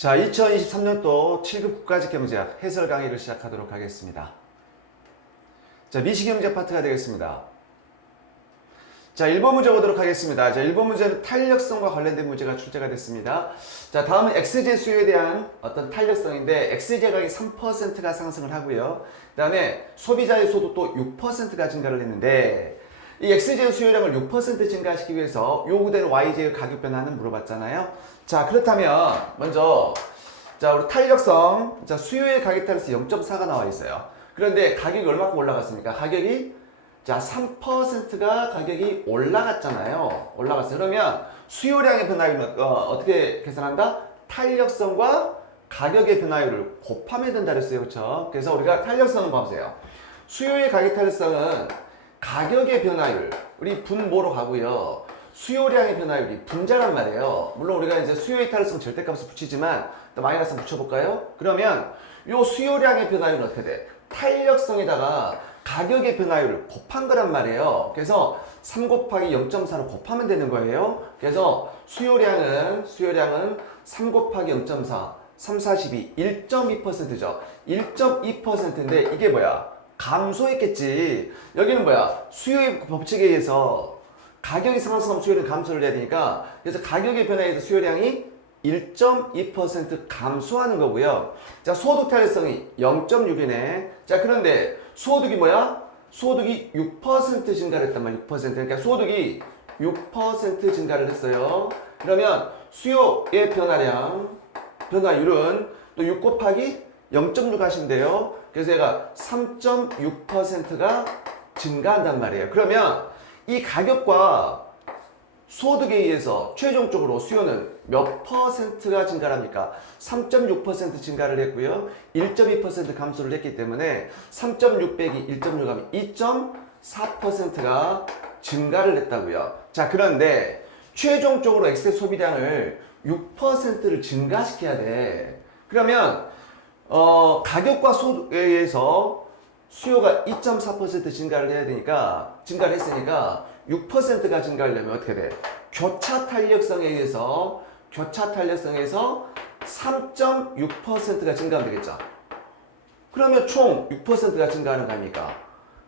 자, 2023년도 7급 국가직경제학 해설 강의를 시작하도록 하겠습니다. 자, 미시경제 파트가 되겠습니다. 자, 1번 문제 보도록 하겠습니다. 자, 1번 문제는 탄력성과 관련된 문제가 출제가 됐습니다. 자, 다음은 X제 수요에 대한 어떤 탄력성인데 X제 가격이 3%가 상승을 하고요. 그 다음에 소비자의 소득도 6%가 증가를 했는데 이 X제 수요량을 6% 증가시키기 위해서 요구되는 Y제의 가격 변화는 물어봤잖아요. 자, 그렇다면 먼저 자, 우리 탄력성, 자, 수요의 가격 탄력성 0.4가 나와 있어요. 그런데 가격이 얼마큼 올라갔습니까? 가격이 자, 3%가 가격이 올라갔잖아요. 올라갔어요. 그러면 수요량의 변화율은 어떻게 계산한다? 탄력성과 가격의 변화율을 곱하면 된다 그랬어요. 그렇죠? 그래서 우리가 탄력성은 봐보세요. 수요의 가격 탄력성은 가격의 변화율, 우리 분모로 가고요. 수요량의 변화율이 분자란 말이에요. 물론 우리가 이제 수요의 탄력성 절대값을 붙이지만 또 마이너스 붙여볼까요? 그러면 요 수요량의 변화율은 어떻게 돼? 탄력성에다가 가격의 변화율을 곱한 거란 말이에요. 그래서 3 곱하기 0.4로 곱하면 되는 거예요. 그래서 수요량은 3 곱하기 0.4, 3, 42, 1.2%죠. 1.2%인데 이게 뭐야? 감소했겠지. 여기는 뭐야? 수요의 법칙에 의해서 가격이 상승하면 수요량이 감소를 해야 되니까 그래서 가격의 변화에 의해서 수요량이 1.2% 감소하는 거고요. 자, 소득 탄력성이 0.6이네. 자, 그런데 소득이 뭐야? 소득이 6% 증가를 했단 말이야. 6%. 그러니까 소득이 6% 증가를 했어요. 그러면 수요의 변화율은 또 6 곱하기 0.6 하시면 돼요. 그래서 얘가 3.6%가 증가한단 말이에요. 그러면 이 가격과 소득에 의해서 최종적으로 수요는 몇 %가 증가를 합니까? 3.6% 증가를 했고요. 1.2% 감소를 했기 때문에 3.6 빼기 1.6 하면 2.4%가 증가를 했다고요. 자, 그런데 최종적으로 엑셀 소비량을 6%를 증가시켜야 돼. 그러면 가격과 소득에 의해서 수요가 2.4% 증가를 해야 되니까 증가를 했으니까 6%가 증가하려면 어떻게 돼? 교차 탄력성에 의해서 3.6%가 증가하면 되겠죠. 그러면 총 6%가 증가하는 거 아닙니까?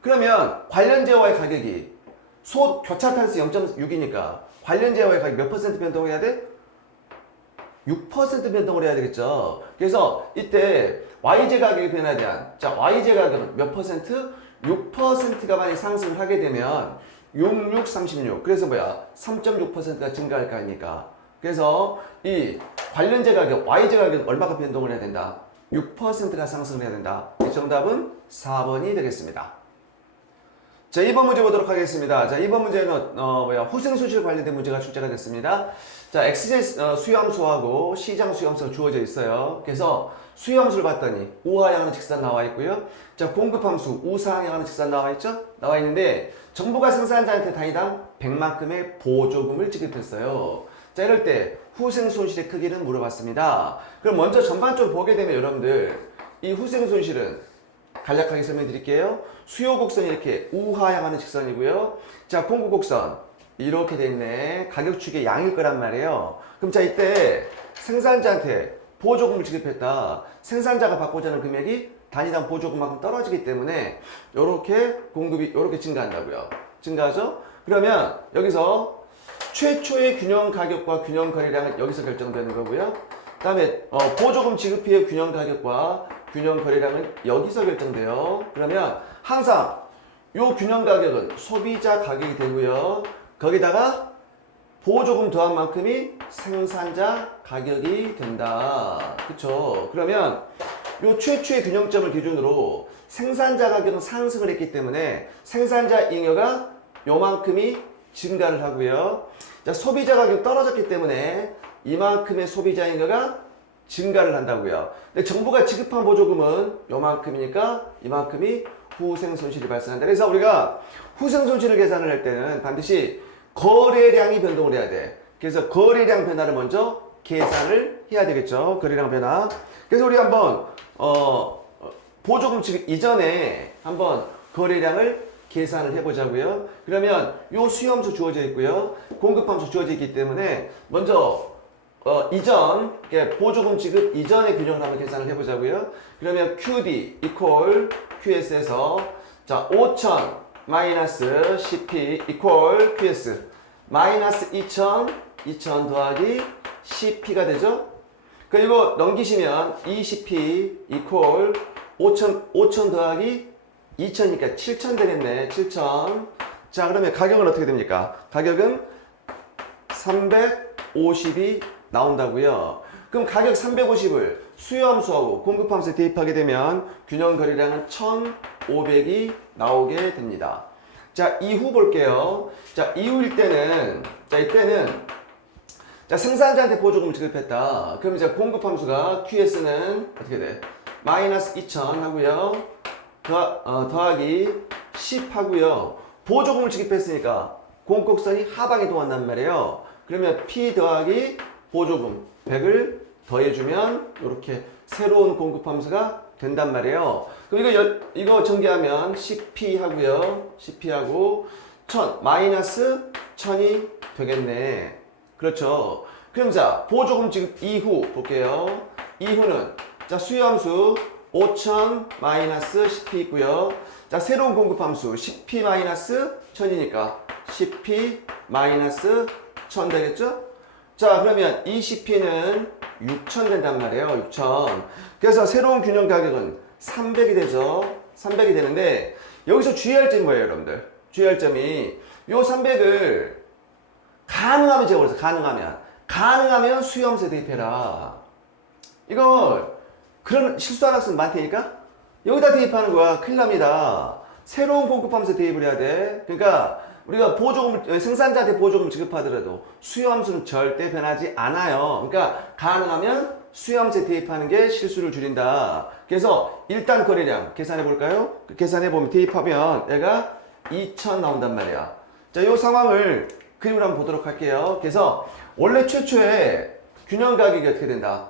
그러면 관련제와의 가격이 교차 탄력성 0.6이니까 관련제와의 가격이 몇 % 변동해야 돼? 6% 변동을 해야 되겠죠. 그래서 이때 Y제 가격의 변화에 대한 자, Y제 가격은 몇 %? 6%가 만약 상승을 하게 되면 66, 36. 그래서 뭐야? 3.6%가 증가할 거 아닙니까? 그래서 이 관련제 가격, Y제 가격은 얼마가 변동을 해야 된다? 6%가 상승을 해야 된다. 이 정답은 4번이 되겠습니다. 자, 2번 문제 보도록 하겠습니다. 자, 2번 문제는 후생손실 관련된 문제가 출제가 됐습니다. 자, X제 수요함수하고 시장 수요함수가 주어져 있어요. 그래서 수요함수를 봤더니 우하향하는 직선 나와 있고요. 자, 공급함수 우상향하는 직선 나와 있죠? 나와 있는데 정부가 생산자한테 단위당 100만큼의 보조금을 지급했어요. 자, 이럴 때 후생손실의 크기는 물어봤습니다. 그럼 먼저 전반적으로 보게 되면 여러분들 이 후생손실은 간략하게 설명해 드릴게요. 수요 곡선이 이렇게 우하향하는 직선이고요. 자, 공급 곡선 이렇게 돼 있네. 가격축의 양일 거란 말이에요. 그럼 자, 이때 생산자한테 보조금을 지급했다. 생산자가 받고자 하는 금액이 단위당 보조금만큼 떨어지기 때문에 이렇게 공급이 이렇게 증가한다고요. 증가하죠? 그러면 여기서 최초의 균형 가격과 균형 거래량은 여기서 결정되는 거고요. 그 다음에 보조금 지급 후의 균형 가격과 균형 거래량은 여기서 결정돼요. 그러면 항상 요 균형 가격은 소비자 가격이 되고요. 거기다가 보조금 더한 만큼이 생산자 가격이 된다. 그쵸? 그러면 요 최초의 균형점을 기준으로 생산자 가격은 상승을 했기 때문에 생산자 잉여가 요만큼이 증가를 하고요. 자, 소비자 가격이 떨어졌기 때문에 이만큼의 소비자 잉여가 증가를 한다고요. 근데 정부가 지급한 보조금은 요만큼이니까 이만큼이 후생손실이 발생한다. 그래서 우리가 후생손실을 계산을 할 때는 반드시 거래량이 변동을 해야 돼. 그래서 거래량 변화를 먼저 계산을 해야 되겠죠. 거래량 변화. 그래서 우리 한번 보조금 지급 이전에 한번 거래량을 계산을 해보자고요. 그러면 요 수요함수 주어져 있고요. 공급함수 주어져 있기 때문에 먼저 이전, 보조금 지급 이전의 균형을 한번 계산을 해보자고요. 그러면 QD 이퀄 QS에서 자 5,000 마이너스 CP 이퀄 QS 마이너스 2,000 더하기 CP가 되죠. 그리고 넘기시면 20P 이퀄 5,000 더하기 2,000이니까 7,000 되겠네. 7,000. 자 그러면 가격은 어떻게 됩니까? 가격은 350이 나온다고요. 그럼 가격 350을 수요함수하고 공급함수에 대입하게 되면 균형거래량은 1,500이 나오게 됩니다. 자 이후 볼게요. 자 이후일 때는 이때는 생산자한테 보조금을 지급했다. 그럼 이제 공급함수가 QS는 어떻게 돼? 마이너스 2,000 하고요. 더하기 10 하고요. 보조금을 지급했으니까 공곡선이 하방에 동한단 말이에요. 그러면 P 더하기 보조금 100을 더해주면 이렇게 새로운 공급함수가 된단 말이에요. 그럼 이거 전개하면 10P 하고요. 10P 하고 1000 마이너스 1000이 되겠네. 그렇죠. 그럼 자 보조금 지급 이후 볼게요. 이후는 자 수요함수 5,000 마이너스 10P 있고요. 자 새로운 공급함수 10P 마이너스 1000이니까 10P 마이너스 1000 되겠죠? 자 그러면 이 CP는 6,000 된단 말이에요. 6,000. 그래서 새로운 균형 가격은 300이 되죠. 300이 되는데 여기서 주의할 점이 뭐예요, 여러분들? 주의할 점이 요 300을 가능하면 제가 그래서 가능하면 수요함수에 대입해라. 이거 그런 실수하는 학생 많다니까? 여기다 대입하는 거야. 큰일 납니다. 새로운 공급함수에 대입을 해야 돼. 그러니까 우리가 생산자한테 보조금을 지급하더라도 수요함수는 절대 변하지 않아요. 그러니까 가능하면 수요함수에 대입하는 게 실수를 줄인다. 그래서 일단 거래량 계산해 볼까요? 계산해 보면 대입하면 얘가 2,000 나온단 말이야. 자, 이 상황을 그림을 한번 보도록 할게요. 그래서 원래 최초에 균형 가격이 어떻게 된다?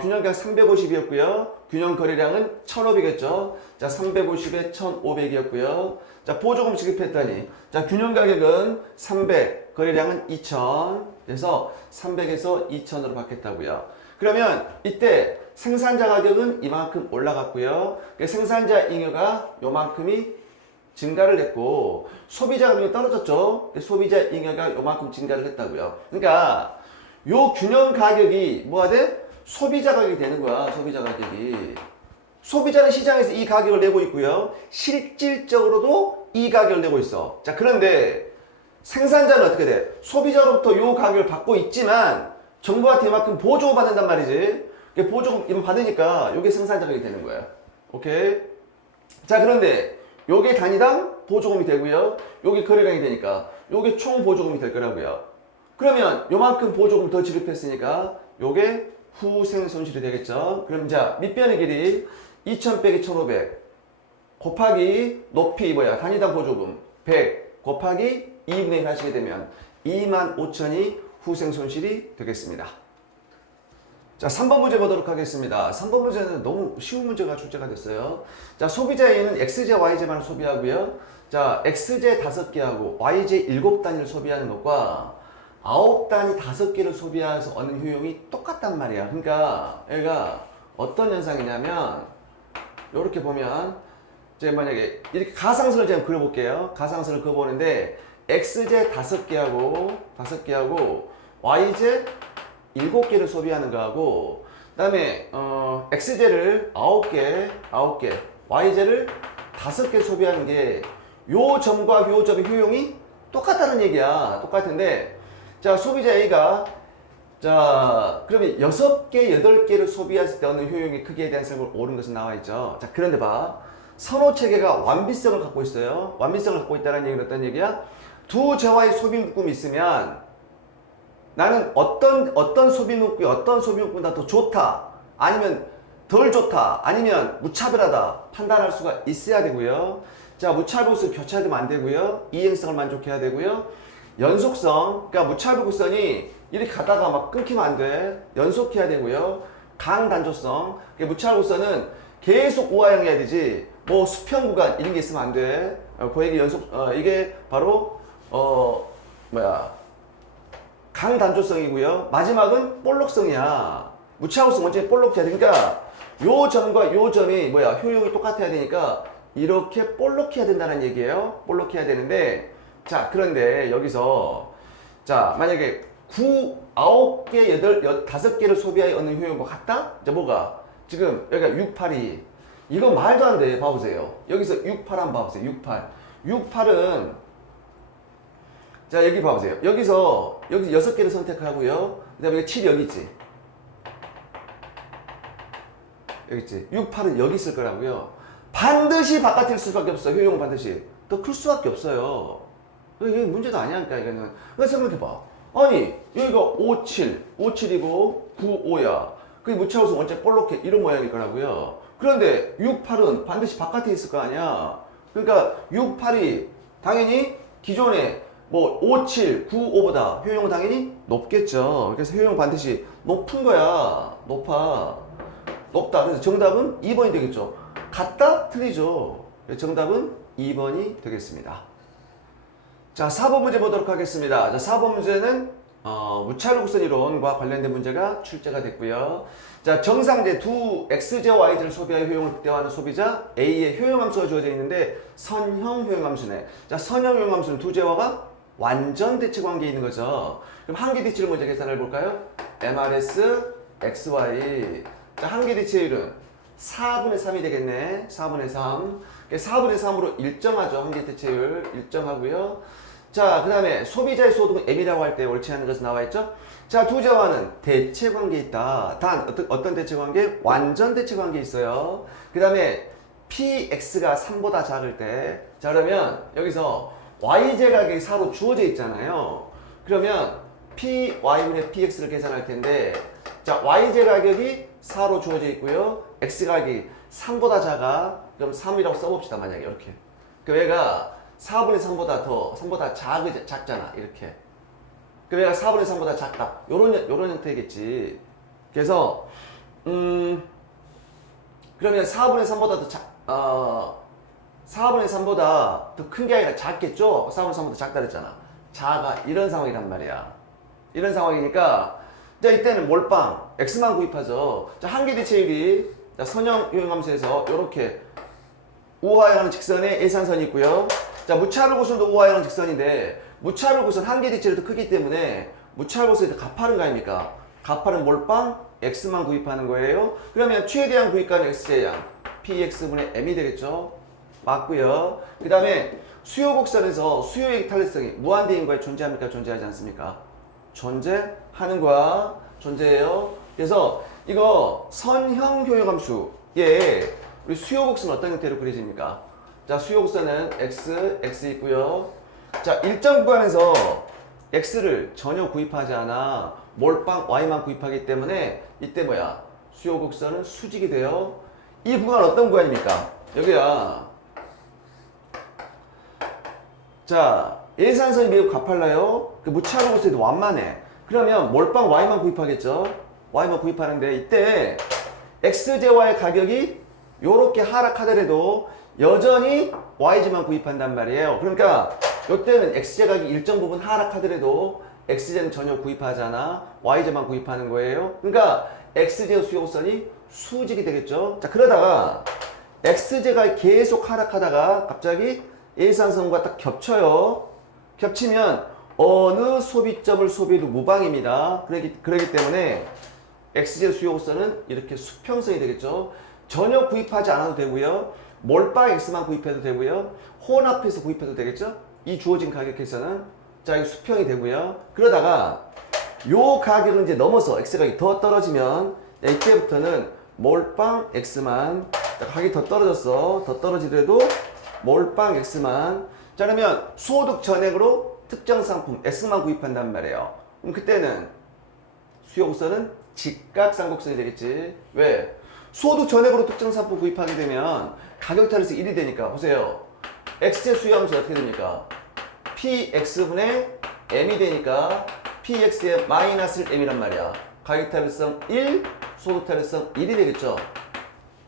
균형 가격 350이었고요. 균형 거래량은 1,500이었죠. 자, 350에 1,500이었고요. 자, 보조금 지급했더니 자, 균형 가격은 300, 거래량은 2,000. 그래서 300에서 2,000으로 바뀌었다고요. 그러면 이때 생산자 가격은 이만큼 올라갔고요. 생산자 잉여가 요만큼이 증가를 했고 소비자 가격이 떨어졌죠. 소비자 잉여가 요만큼 증가를 했다고요. 그러니까 요 균형 가격이 뭐가 돼? 소비자 가격이 되는 거야. 소비자 가격이. 소비자는 시장에서 이 가격을 내고 있고요. 실질적으로도 이 가격을 내고 있어. 자, 그런데 생산자는 어떻게 돼? 소비자로부터 이 가격을 받고 있지만 정부한테 이만큼 보조금 받는단 말이지. 보조금 받으니까 이게 생산자 가격이 되는 거야. 오케이? 자, 그런데 요게 단위당 보조금이 되고요. 요게 거래량이 되니까 요게 총 보조금이 될 거라고요. 그러면 요만큼 보조금 더 지급했으니까 요게 후생 손실이 되겠죠. 그럼 자, 밑변의 길이 2,000 빼기 1,500 곱하기 높이 단위당 보조금 100 곱하기 2분의 1 하시게 되면 25,000이 후생 손실이 되겠습니다. 자, 3번 문제 보도록 하겠습니다. 3번 문제는 너무 쉬운 문제가 출제가 됐어요. 자, 소비자 A는 XJ, YJ만 소비하고요. 자, XJ 5개하고 YJ 7단위를 소비하는 것과 9단위 5개를 소비해서 얻는 효용이 똑같단 말이야. 그러니까 얘가 어떤 현상이냐면 이렇게 보면 제가 만약에 이렇게 가상선을 제가 그려볼게요. 가상선을 그어보는데 XJ 5개하고 YJ 7개를 소비하는 거하고 그 다음에 XJ를 9개 YJ를 5개 소비하는 게 요 점과 요 점의 효용이 똑같다는 얘기야. 똑같은데 자, 소비자 A가 자, 그러면 6개, 8개를 소비했을 때 얻는 효용의 크기에 대한 설명을 옳은 것은 나와 있죠. 자, 그런데 봐. 선호 체계가 완비성을 갖고 있어요. 완비성을 갖고 있다는 얘기는 어떤 얘기야? 두 재화의 소비 묶음이 있으면 나는 어떤 소비 묶음이 어떤 소비 묶음보다 더 좋다. 아니면 덜 좋다. 아니면 무차별하다. 판단할 수가 있어야 되고요. 자, 무차별성 교차되면 안 되고요. 이행성을 만족해야 되고요. 연속성, 그러니까 무차별구선이 이렇게 가다가 막 끊기면 안 돼. 연속해야 되고요. 강단조성, 무차별구선은 계속 우하향해야 되지. 뭐 수평 구간 이런 게 있으면 안 돼. 그 얘기 이게 바로 강단조성이고요. 마지막은 볼록성이야. 무차고성 원점이 볼록해야 되니까 요 점과 요 점이 뭐야? 효용이 똑같아야 되니까 이렇게 볼록해야 된다는 얘기예요. 볼록해야 되는데 자, 그런데 여기서 자, 만약에 9, 9개, 5개를 소비하여 얻는 효용 뭐 같다? 자, 뭐가? 지금 여기가 6, 8이 이거 말도 안 돼. 봐보세요. 여기서 6, 8 한번 봐보세요. 6, 8. 6, 8은 자, 여기 봐보세요. 여기서 6개를 선택하고요. 그 다음에 여기 7이 여기 있지. 여기 있지. 6, 8은 여기 있을 거라고요. 반드시 바깥일 수밖에 없어. 효용은 반드시. 더 클 수밖에 없어요. 이게 문제도 아니야니까 이거는. 그래서 생각해봐. 아니 여기가 5, 7, 5, 7이고 9, 5야. 그게 무차고성 원점 볼록해 이런 모양일 거라고요. 그런데 6, 8은 반드시 바깥에 있을 거 아니야. 그러니까 6, 8이 당연히 기존에 뭐 5, 7, 9, 5보다 효용은 당연히 높겠죠. 그래서 효용은 반드시 높은 거야. 높다. 그래서 정답은 2번이 되겠죠. 같다? 틀리죠. 정답은 2번이 되겠습니다. 자, 4번 문제 보도록 하겠습니다. 자, 4번 문제는 무차로국선 이론과 관련된 문제가 출제가 됐고요. 자, 정상제 두 x제와 y제를 소비하여 효용을 극대화하는 소비자 A의 효용함수가 주어져 있는데 선형 효용함수네. 자, 선형 효용함수는 두 제와가 완전 대체 관계에 있는 거죠. 그럼 한계 대치를 먼저 계산해 볼까요? MRS XY. 자, 한계 대체율은 4분의 3이 되겠네. 4분의 3. 4분의 3으로 일정하죠. 한계 대체율 일정하고요. 자, 그 다음에 소비자의 소득은 M이라고 할 때 옳지 않은 것은 나와 있죠. 자, 두 제와는 대체 관계에 있다. 단 어떤 대체 관계? 완전 대체 관계에 있어요. 그 다음에 PX가 3보다 작을 때, 자, 그러면 여기서 YJ 가격이 4로 주어져 있잖아요. 그러면 PY분의 PX를 계산할 텐데, 자, YJ 가격이 4로 주어져 있고요. X 가격이 3보다 작아. 그럼 3이라고 써봅시다. 만약에 이렇게. 그 얘가 4분의 3보다 작잖아. 이렇게. 그 얘가 4분의 3보다 작다. 요런 형태겠지. 그래서 그러면 4분의 3보다 더 4분의 3보다 더 큰 게 아니라 작겠죠? 4분의 3보다 작다 그랬잖아. 작아. 이런 상황이란 말이야. 이런 상황이니까 자, 이때는 몰빵 x만 구입하죠. 자, 한계 대체율이 자, 선형 효용함수에서 이렇게 우하에 가는 직선에 예산선이 있고요. 자, 무차로고선도 우하에 가는 직선인데 무차로고선 한계 대체율이 더 크기 때문에 무차로고선이 더 가파른 거 아닙니까? 가파른 몰빵 x만 구입하는 거예요. 그러면 최대한 구입가는 x제량 px분의 m이 되겠죠. 맞고요. 그 다음에 수요곡선에서 수요의 탄력성이 무한대인 거에 존재합니까? 존재하지 않습니까? 존재하는 거야. 존재해요. 그래서 이거 선형 효용함수에 우리 수요곡선은 어떤 형태로 그려집니까? 자, 수요곡선은 x 있고요. 자, 일정 구간에서 x를 전혀 구입하지 않아 몰빵 y만 구입하기 때문에 이때 뭐야? 수요곡선은 수직이 돼요. 이 구간은 어떤 구간입니까? 여기야. 자, 예산선이 매우 가팔라요. 그 무차로고선도 완만해. 그러면 몰빵 y만 구입하겠죠. y만 구입하는데 이때 x제와의 가격이 요렇게 하락하더라도 여전히 y제만 구입한단 말이에요. 그러니까 이때는 x제 가격이 일정 부분 하락하더라도 x제는 전혀 구입하지 않아 y제만 구입하는 거예요. 그러니까 x제 수요선이 수직이 되겠죠. 자, 그러다가 x제가 계속 하락하다가 갑자기 예산선과 딱 겹쳐요. 겹치면 어느 소비점을 소비해도 무방입니다. 그렇기 때문에 x제 수요선은 이렇게 수평선이 되겠죠. 전혀 구입하지 않아도 되고요. 몰빵 x만 구입해도 되고요. 혼합해서 구입해도 되겠죠. 이 주어진 가격에서는 자, 이 수평이 되고요. 그러다가 요 가격을 이제 넘어서 x 가격이 더 떨어지면 이때부터는 몰빵 x만 가격이 더 떨어졌어. 더 떨어지더라도 몰빵 x만. 자, 그러면 소득 전액으로 특정 상품 X만 구입한단 말이에요. 그럼 그때는 수요곡선은 직각삼곡선이 되겠지. 왜? 소득 전액으로 특정 상품 구입하게 되면 가격 탄력성 1이 되니까 보세요. X제 수요함수 어떻게 됩니까? PX분의 M이 되니까 PX의 마이너스 M이란 말이야. 가격 탄력성 1, 소득 탄력성 1이 되겠죠.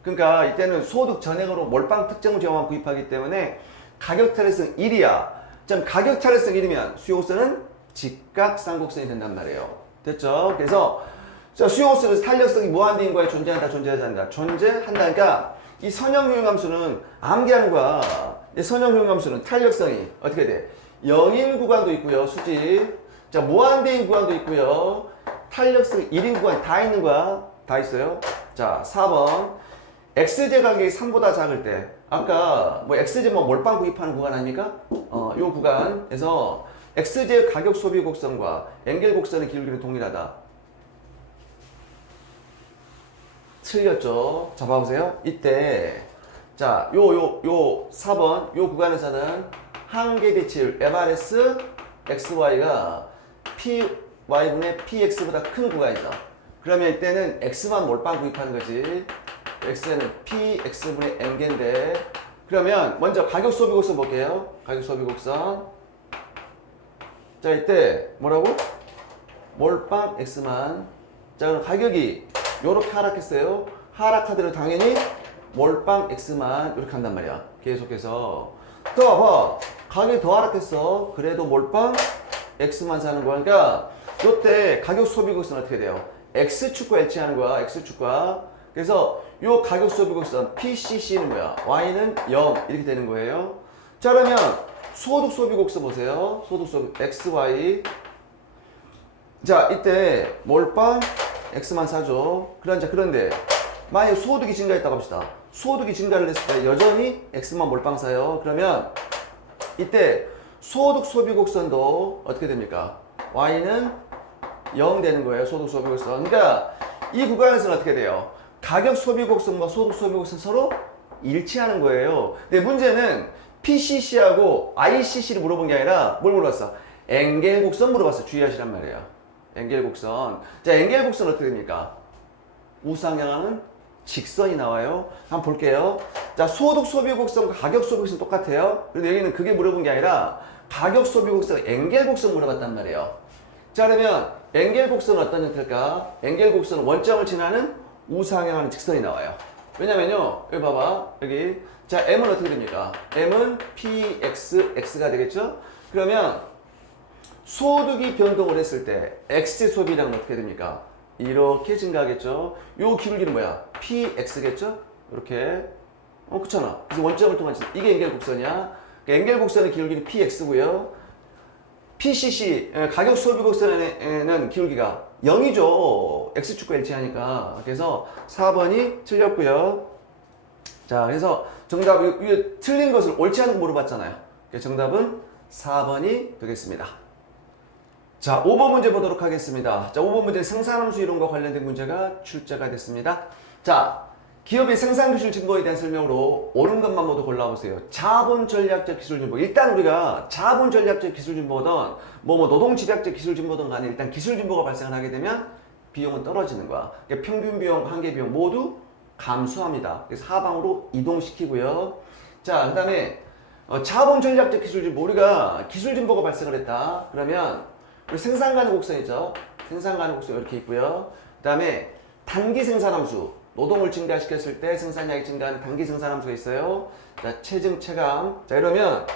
그러니까 이때는 소득 전액으로 몰빵 특정 제품만 구입하기 때문에 가격 탄력성 1이야. 좀 가격 탄력성 1이면 수요곡선은 직각쌍곡선이 된단 말이에요. 됐죠? 그래서 자, 수용호수는 탄력성이 무한대인 거에 존재한다, 존재하지 않는다. 존재한다니까 이 선형효용함수는 암기하는 거야. 이 선형효용함수는 탄력성이 어떻게 돼? 0인 구간도 있고요. 수직. 자, 무한대인 구간도 있고요. 탄력성 1인 구간 다 있는 거야. 다 있어요. 자, 4번. x제 가격이 3보다 작을 때 아까 뭐 x제 뭐 몰빵 구입하는 구간 아닙니까? 요 구간에서 x제 가격 소비 곡선과 엔겔 곡선의 기울기는 동일하다. 틀렸죠? 자, 봐보세요. 이때 자, 요 4번 요 구간에서는 한계대치율 MRS XY가 PY분의 PX보다 큰 구간이죠. 그러면 이때는 X만 몰빵 구입하는 거지. X는 PX분의 N개인데 그러면 먼저 가격 소비 곡선 볼게요. 가격 소비 곡선. 자, 이때 뭐라고? 몰빵 X만. 자, 그럼 가격이 요렇게 하락했어요. 하락하더라도 당연히 몰빵 X만 이렇게 한단 말이야. 계속해서 또 봐봐. 가격이 더 하락했어. 그래도 몰빵 X만 사는 거야. 그러니까 요때 가격 소비 곡선 어떻게 돼요? X축과 일치하는 거야. X축과. 그래서 요 가격 소비 곡선 PCC는 뭐야? Y는 0 이렇게 되는 거예요. 자, 그러면 소득 소비 곡선 보세요. 소득 소비 XY. 자, 이때 몰빵 X만 사죠. 그런데 만약 소득이 증가했다고 합시다. 소득이 증가를 했을 때 여전히 X만 몰빵 사요. 그러면 이때 소득 소비 곡선도 어떻게 됩니까? Y는 0 되는 거예요. 소득 소비 곡선. 그러니까 이 구간에서는 어떻게 돼요? 가격 소비 곡선과 소득 소비 곡선 서로 일치하는 거예요. 근데 문제는 PCC하고 ICC를 물어본 게 아니라 뭘 물어봤어? 엔겔 곡선 물어봤어. 주의하시란 말이에요. 엔겔 곡선. 자, 엔겔 곡선 어떻게 됩니까? 우상향하는 직선이 나와요. 한번 볼게요. 자, 소득 소비 곡선과 가격 소비 곡선 똑같아요. 그런데 여기는 그게 물어본 게 아니라 가격 소비 곡선, 엔겔 곡선 물어봤단 말이에요. 자, 그러면 엔겔 곡선은 어떤 형태일까? 엔겔 곡선은 원점을 지나는 우상향하는 직선이 나와요. 왜냐면요, 여기 봐봐. 여기. 자, M은 어떻게 됩니까? M은 PXX가 되겠죠? 그러면 소득이 변동을 했을 때 X의 소비량은 어떻게 됩니까? 이렇게 증가하겠죠? 요 기울기는 뭐야? PX겠죠? 이렇게. 그렇잖아. 그래서 원점을 통한 직선. 이게 엔겔 곡선이야. 그러니까 엔겔 곡선의 기울기는 PX고요. PCC, 가격 소비 곡선에는 기울기가 0이죠. X축과 일치하니까. 그래서 4번이 틀렸고요. 자, 그래서 정답, 이게 틀린 것을 옳지 않은 거 물어봤잖아요. 그래서 정답은 4번이 되겠습니다. 자, 5번 문제 보도록 하겠습니다. 자, 5번 문제 생산함수 이론과 관련된 문제가 출제가 됐습니다. 자, 기업의 생산기술 진보에 대한 설명으로 옳은 것만 모두 골라보세요. 자본 전략적 기술 진보. 일단 우리가 자본 전략적 기술 진보든 노동 집약적 기술 진보든 간에 일단 기술 진보가 발생을 하게 되면 비용은 떨어지는 거야. 그러니까 평균 비용, 한계 비용 모두 감소합니다. 그래서 하방으로 이동시키고요. 자, 그 다음에 자본 전략적 기술 진보. 우리가 기술 진보가 발생을 했다. 그러면 우리 생산 가능 곡선이죠. 생산 가능 곡선 이렇게 있고요. 그 다음에 단기 생산함수. 노동을 증가시켰을 때 생산량이 증가하는 단기 생산함수가 있어요. 자, 체증, 체감. 자, 이러면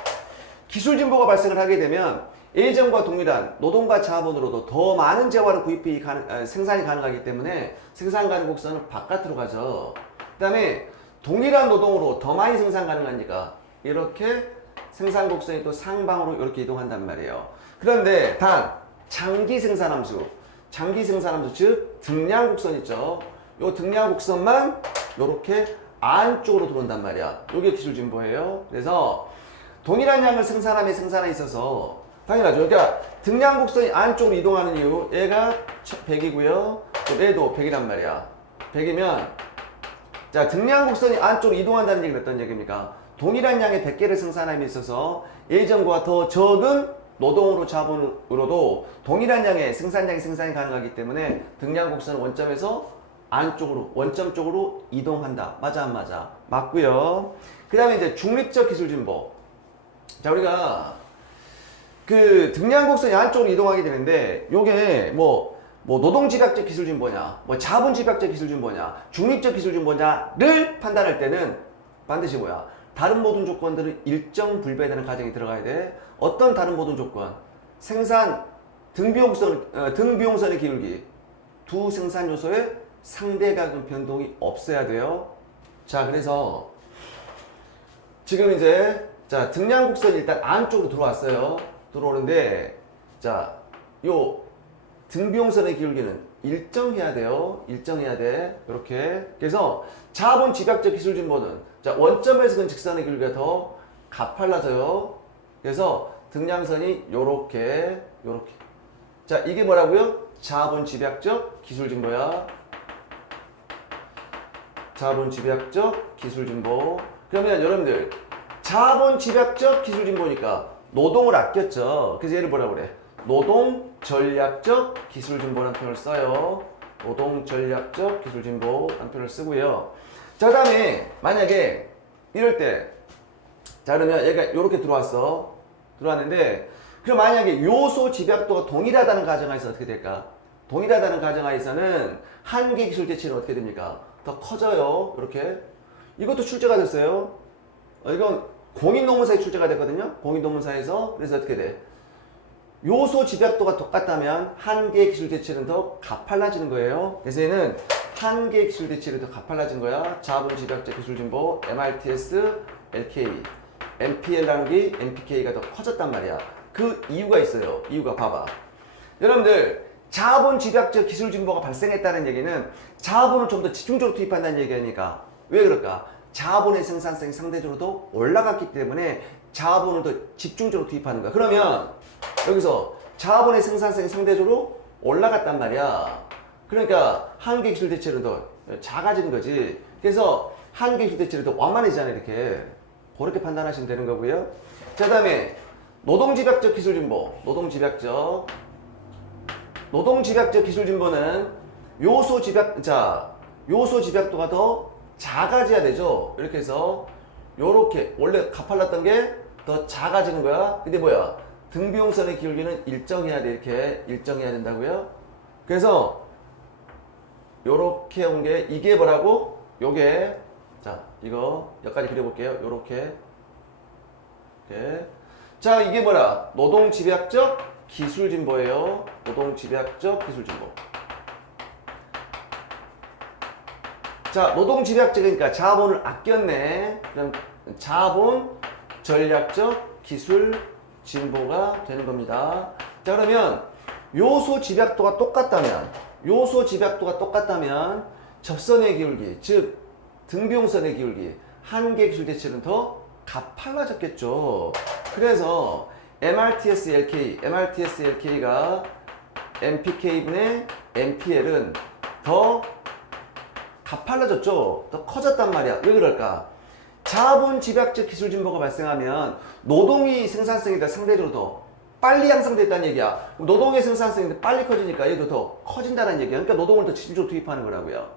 기술 진보가 발생을 하게 되면 예전과 동일한 노동과 자본으로도 더 많은 재화를 구입이 생산이 가능하기 때문에 생산 가능 곡선은 바깥으로 가죠. 그 다음에 동일한 노동으로 더 많이 생산 가능하니까 이렇게 생산 곡선이 또 상방으로 이렇게 이동한단 말이에요. 그런데 단 장기 생산함수, 즉 등량 곡선 있죠. 요 등량 곡선만 이렇게 안쪽으로 들어온단 말이야. 요게 기술 진보예요. 그래서 동일한 양을 생산함에 생산에 있어서 당연하죠. 그러니까 등량 곡선이 안쪽으로 이동하는 이유, 얘가 100이고요. 또 얘도 100이란 말이야. 100이면 자, 등량 곡선이 안쪽으로 이동한다는 얘기는 어떤 얘기입니까? 동일한 양의 100개를 생산함에 있어서 예전과 더 적은 노동으로 자본으로도 동일한 양의 생산량이 생산이 가능하기 때문에 등량 곡선은 원점에서 안쪽으로, 원점 쪽으로 이동한다. 맞아, 안 맞아? 맞고요. 그 다음에 이제 중립적 기술 진보. 자, 우리가 그 등량 곡선이 안쪽으로 이동하게 되는데 요게 노동 집약적 기술 진보냐, 자본 집약적 기술 진보냐, 중립적 기술 진보냐를 판단할 때는 반드시 뭐야? 다른 모든 조건들은 일정 불배되는 과정이 들어가야 돼. 어떤 다른 모든 조건? 생산 등비용선의 기울기 두 생산 요소의 상대각은 변동이 없어야 돼요. 자, 그래서 지금 이제 자 등량곡선이 일단 안쪽으로 들어왔어요. 들어오는데 자, 요 등비용선의 기울기는 일정해야 돼요. 일정해야 돼. 이렇게. 그래서 자본 집약적 기술진보는 자 원점에서 그 직선의 기울기가 더 가팔라져요. 그래서 등량선이 요렇게 요렇게. 자, 이게 뭐라고요? 자본 집약적 기술진보야. 자본 집약적 기술진보. 그러면 여러분들 자본 집약적 기술진보니까 노동을 아꼈죠. 그래서 얘를 뭐라고 그래? 노동 전략적 기술진보라는 표현을 써요. 노동 전략적 기술진보라는 표현을 쓰고요. 자, 그 다음에 만약에 이럴 때 자, 그러면 얘가 이렇게 들어왔는데 그럼 만약에 요소 집약도가 동일하다는 가정하에서 어떻게 될까? 동일하다는 가정하에서는 한계 기술 대치는 어떻게 됩니까? 더 커져요. 이렇게. 이것도 출제가 됐어요. 이건 공인논문사에 출제가 됐거든요. 공인논문사에서. 그래서 어떻게 돼? 요소 집약도가 똑같다면 한계 기술 대치는 더 가팔라지는 거예요. 그래서 얘는 한계 기술 대치는 더 가팔라진 거야. 자본 집약적 기술 진보 MRTS, LK, MPL 나누기 MPK가 더 커졌단 말이야. 그 이유가 있어요. 이유가 봐봐. 여러분들 자본 집약적 기술 진보가 발생했다는 얘기는 자본을 좀 더 집중적으로 투입한다는 얘기니까 왜 그럴까? 자본의 생산성이 상대적으로 더 올라갔기 때문에 자본을 더 집중적으로 투입하는 거야. 그러면 여기서 자본의 생산성이 상대적으로 올라갔단 말이야. 그러니까 한계 기술 대체는 더 작아지는 거지. 그래서 한계 기술 대체는 더 완만해지잖아. 이렇게. 그렇게 판단하시면 되는 거고요. 자, 그다음에 노동집약적 기술 진보. 노동집약적 기술 진보는 요소 집약도가 더 작아져야 되죠. 이렇게 해서 요렇게 원래 가팔랐던 게 더 작아지는 거야. 근데 뭐야? 등비용선의 기울기는 일정해야 돼. 이렇게 일정해야 된다고요. 그래서 요렇게 온 게 이게 뭐라고? 요게 자, 이거 여기까지 그려볼게요. 요렇게. 이렇게. 자, 이게 뭐라? 노동집약적 기술진보예요. 노동집약적 기술진보. 자, 노동집약적이니까 자본을 아꼈네. 그럼 자본 전략적 기술진보가 되는 겁니다. 자, 그러면 요소 집약도가 똑같다면 접선의 기울기, 즉 등비용선의 기울기, 한계 기술 대체는 더 가팔라졌겠죠. 그래서 MRTS-LK가 MPK분의 MPL은 더 가팔라졌죠. 더 커졌단 말이야. 왜 그럴까? 자본 집약적 기술 진보가 발생하면 노동이 생산성이 더 상대적으로 더 빨리 향상됐다는 얘기야. 노동의 생산성이 빨리 커지니까 얘도 더 커진다는 얘기야. 그러니까 노동을 더 집중적으로 투입하는 거라고요.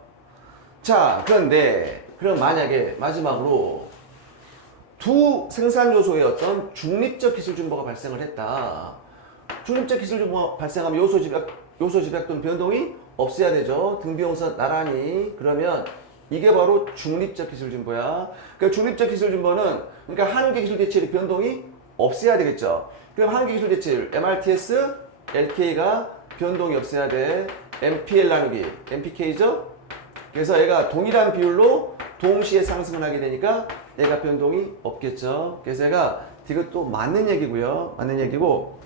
자, 그런데 그럼 만약에 마지막으로 두 생산 요소의 어떤 중립적 기술 진보가 발생을 했다. 중립적 기술 진보가 발생하면 요소 집약도는 변동이 없어야 되죠. 등비용선 나란히. 그러면 이게 바로 중립적 기술 진보야. 그러니까 중립적 기술 진보는 그러니까 한계 기술 대체의 변동이 없어야 되겠죠. 그럼 한계 기술 대체율 MRTS, LK가 변동이 없어야 돼. MPL 나누기 MPK죠. 그래서 얘가 동일한 비율로 동시에 상승을 하게 되니까 얘가 변동이 없겠죠. 그래서 얘가 이것도 맞는 얘기고요. 맞는 얘기고.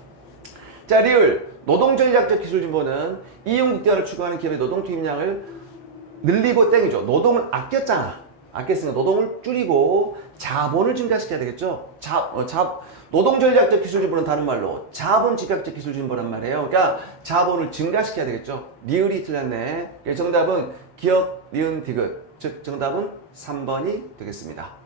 자, 리을 노동전략적 기술 진보는 이용국대화를 추구하는 기업의 노동 투입량을 늘리고 땡이죠. 노동을 아꼈잖아. 아꼈으니까 노동을 줄이고 자본을 증가시켜야 되겠죠. 노동전략적 기술 진보는 다른 말로 자본 집약적 기술 진보란 말이에요. 그러니까 자본을 증가시켜야 되겠죠. 리을이 틀렸네. 정답은 기억, 니은, 디귿. 즉 정답은 3번이 되겠습니다.